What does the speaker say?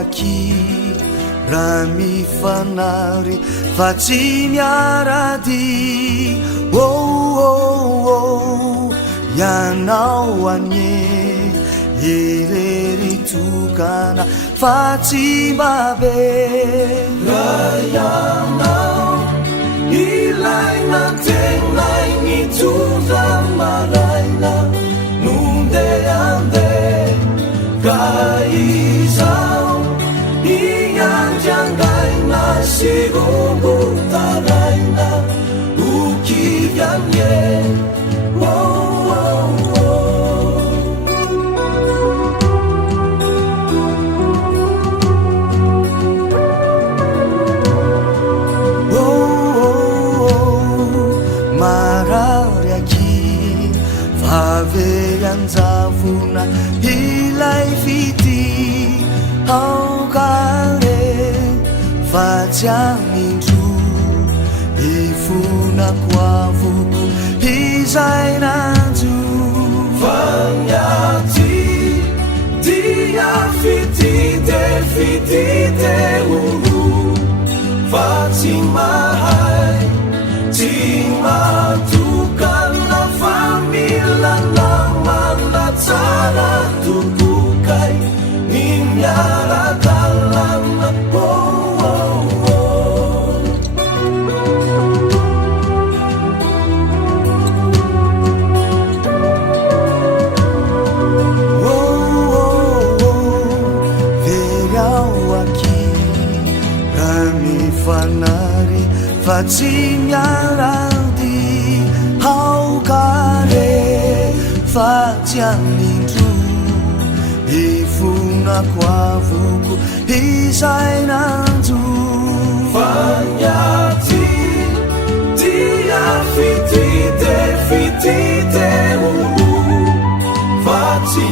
aky raha mifanary fa tsy miarady ianao anye irery tokana fa tsy mbabe raha ianao ilaina tegnay mitondra maraina nondeande raha izao iandriangaina sirombo taraina ukivy anye marary aky vaveanjavona ilay fity aokare fa tsy amindro ifonako avoko izay nanjo fagnaty dia fitite fitite fa tsy mahay tsy matokana fa mila namana tsara tokokay ny miara-dalana fanary fa tsy miarady aokare fa tsy amindro ifonako avoko izay nanjo fagnaty dia fitite fitite fa tsy